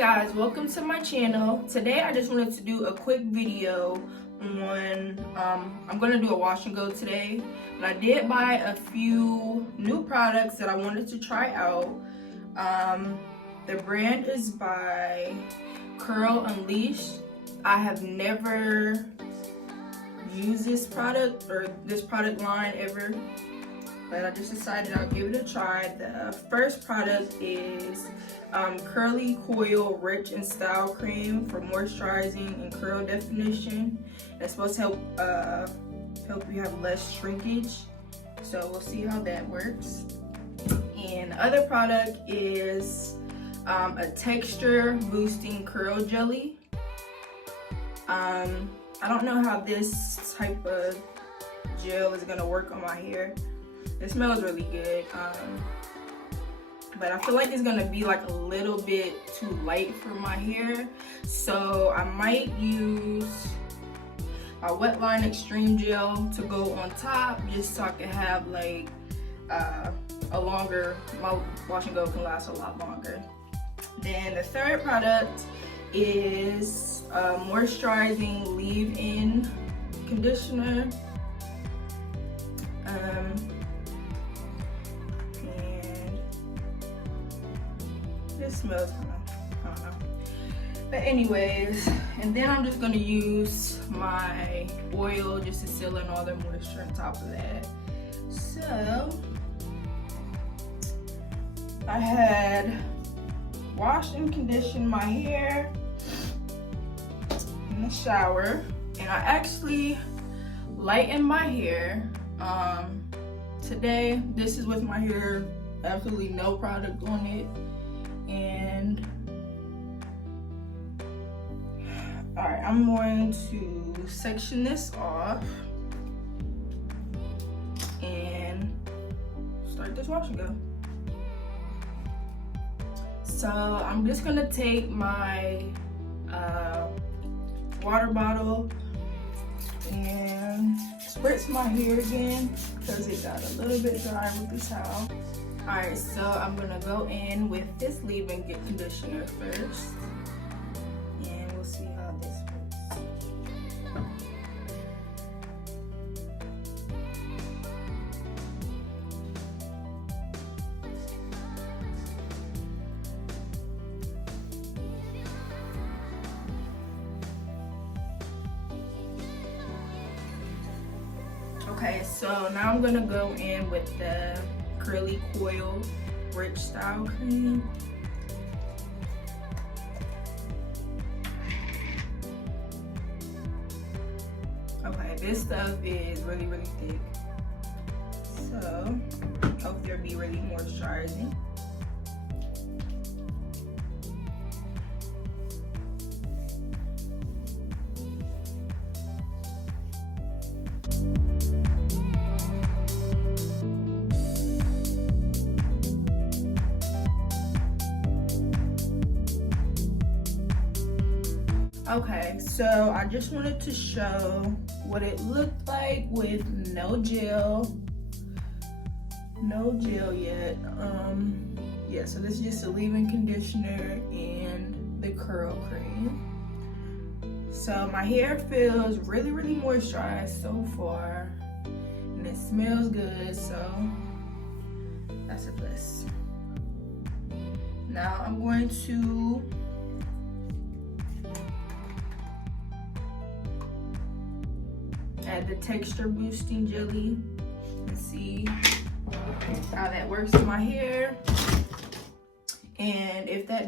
guys, welcome to my channel. Today I just wanted to do a quick video on I'm gonna do a wash and go today, but I did buy a few new products that I wanted to try out. The brand is by Curl Unleashed. I have never used this product or this product line ever, but I just decided I'll give it a try. The first product is Curly Coil Rich and Style Cream for moisturizing and curl definition. It's supposed to help you have less shrinkage. So we'll see how that works. And the other product is a texture boosting curl jelly. I don't know how this type of gel is gonna work on my hair. It smells really good, but I feel like it's gonna be like a little bit too light for my hair, so I might use a wetline xtreme gel to go on top, just so I can have like my wash and go can last a lot longer. Then the third product is moisturizing leave-in conditioner. It smells I don't know. But anyways, and then I'm just gonna use my oil just to seal in all the moisture on top of that. So I had washed and conditioned my hair in the shower, and I actually lightened my hair. Today, this is with my hair, absolutely no product on it. And all right, I'm going to section this off and start this wash and go. So I'm just gonna take my water bottle and spritz my hair again because it got a little bit dry with this towel. Alright, so I'm gonna go in with this leave-in conditioner first, and we'll see how this works. Okay, so now I'm gonna go in with the Curly Coil Rich Style Cream. Okay, this stuff is really thick, so hope it'll be really moisturizing. Okay, so I just wanted to show what it looked like with no gel yet. Yeah, so this is just a leave-in conditioner and the curl cream. So my hair feels really moisturized so far, and it smells good, so that's a plus. Now I'm going to add the texture boosting jelly and see how that works in my hair. And if I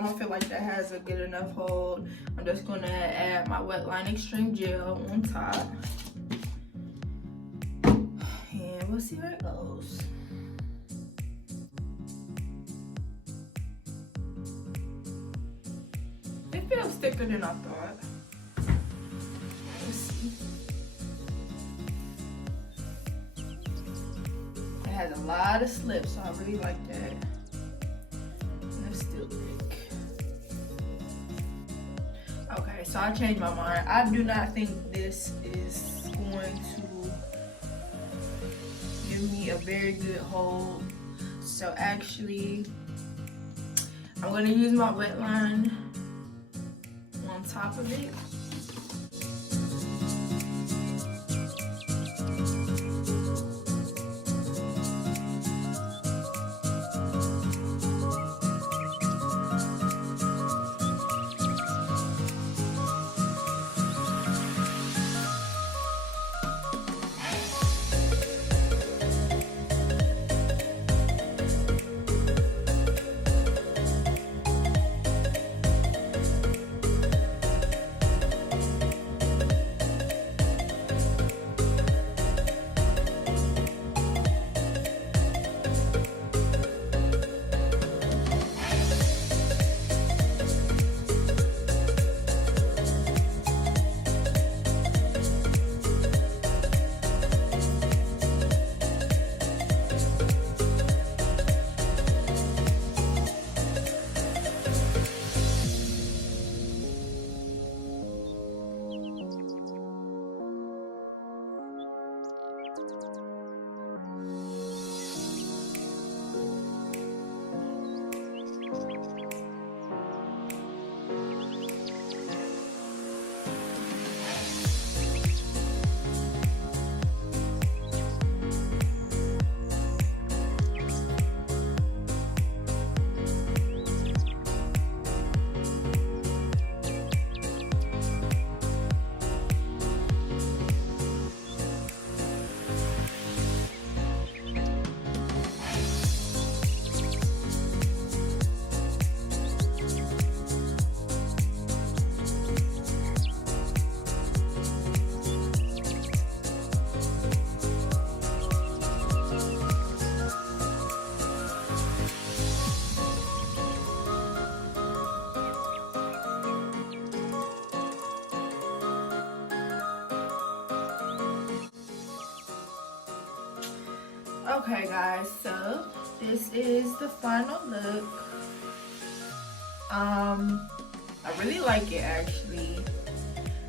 don't feel like that has a good enough hold, I'm just gonna add my wetline xtreme gel on top, and we'll see where it goes. It feels thicker than I thought. It has a lot of slips, so I really like that. And it's still thick. Okay, so I changed my mind. I do not think this is going to give me a very good hold. So actually, I'm gonna use my wetline on top of it. Okay guys, so this is the final look. I really like it actually.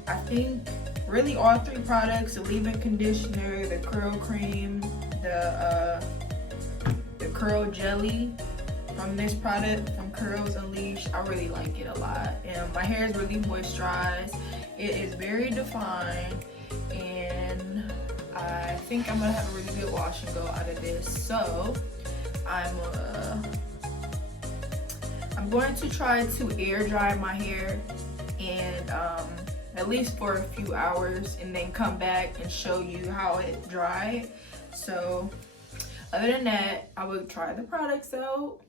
I think really all three products, the leave-in conditioner, the curl cream, the curl jelly from this product from Curls Unleashed, I really like it a lot. And my hair is really moisturized. It is very defined, and I think I'm gonna have a really good wash and go out of this. So I'm going to try to air dry my hair and at least for a few hours, and then come back and show you how it dried. So other than that, I will try the products out.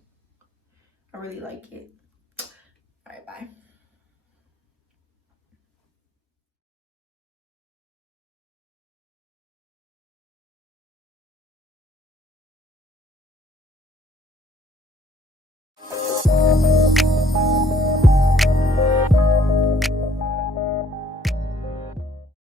I really like it. All right, bye.